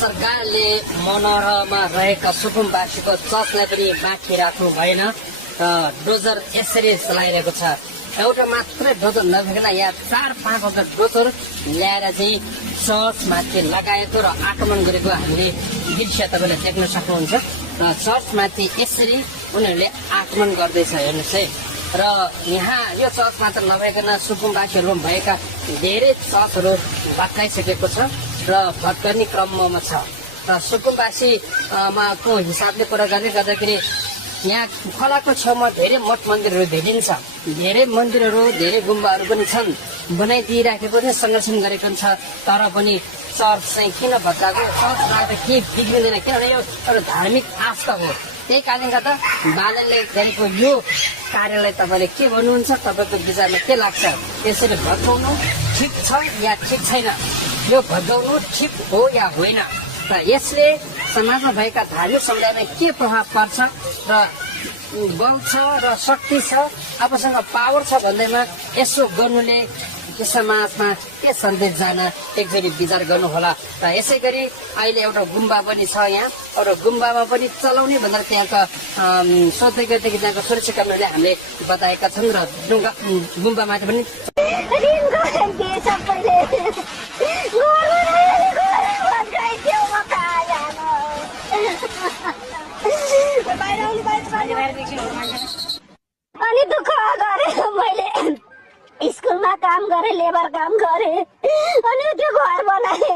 सरकारले मनोहरमा रहेका सुकुम्बासीको चर्चलाई पनि बाँकी राख्नु भएन र डोजर यसरी चलाइरहेको छ। एउटा मात्रै डोजर नभइकन यहाँ 4-5 डोजर ल्याएर चाहिँ चर्चमाथि लगाएको र आक्रमण गरेको हामीले दृश्य तपाईँले देख्न सक्नुहुन्छ। र चर्चमाथि यसरी उनीहरूले आक्रमण गर्दैछ हेर्नुहोस् है। र यहाँ यो चर्च मात्र नभइकन सुकुम्बासीहरू भएका धेरै चर्चहरू भत्काइसकेको छ र भत्काउने क्रममा छ। र सुकुम्बासीमा को हिसाबले कुरा गर्ने गर्दाखेरि यहाँ खोलाको छेउमा धेरै मठ मन्दिरहरू भेटिन्छ। धेरै मन्दिरहरू धेरै गुम्बाहरू पनि छन्, बनाइदिइराखेको छ, संरक्षण गरेको छ। तर पनि चर्च चाहिँ किन भत्काएको? चर्च राख्दा केही बिग्रिँदैन, किनभने यो एउटा धार्मिक आस्था हो। त्यही कारणले गर्दा बालनले गरेको यो कार्यलाई तपाईँले के भन्नुहुन्छ? तपाईँको विचारमा के लाग्छ? यसरी भत्काउनु ठिक छ या ठिक छैन? यो भत्काउनु ठिक हो या होइन? र यसले समाजमा भएका धार्मिक समुदायमा के प्रभाव पर्छ? र बल छ र शक्ति छ, आफूसँग पावर छ भन्दैमा यसो गर्नुले समाजमा के सन्देश जान एकचोटि विचार गर्नुहोला। र यसै गरी अहिले एउटा गुम्बा पनि छ यहाँ, एउटा गुम्बामा पनि चलाउने भनेर त्यहाँका सोध्दै गर्दै त्यहाँको सुरक्षाकर्मीहरूले हामीले बताएका छन्। र गुम्बामाथि पनि अनि दुःख गरे मैले, स्कुलमा काम गरे, लेबर काम गरे, अनि त्यो घर बनाए।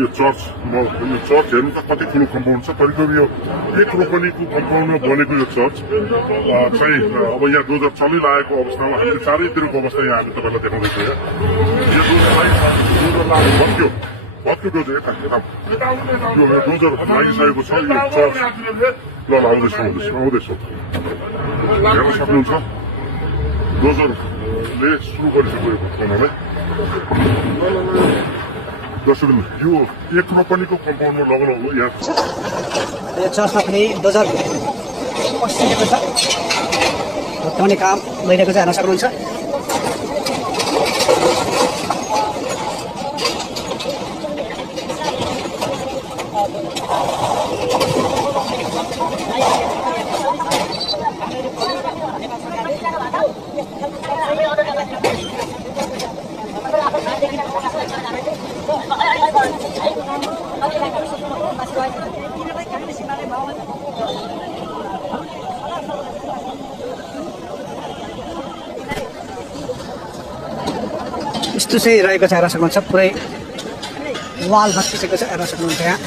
यो चर्च हेर्नु त कति ठुलो कम्पाउन्ड छ। करिब यो 1 रोपनीको कम्पाउन्डमा बनेको यो चर्च चाहिँ अब यहाँ डोजर चलिरहेको अवस्थामा हामीले चारैतिरको अवस्था यहाँ हामी तपाईँलाई देखाउँदैछौँ। यो भत्क्यो डोजर यता यो डोजर लागिसकेको छ। यो चर्च ल आउँदैछौँ हेर्न सक्नुहुन्छ। डोजरले सुरु गरिसकेको भत्काउनलाई। दर्शक यो 1 रोपनीको कम्पाउन्डमा लगाउनु हो। यहाँ यो चर्चमा पनि डोजर पसिसकेको छ, भत्काउने काम भइरहेको चाहिँ हेर्न सक्नुहुन्छ। यस्तो चाहिँ रहेको छ हेर्न सक्नुहुन्छ। पुरै वाल भत्किसकेको छ हेर्न सक्नुहुन्छ। यहाँ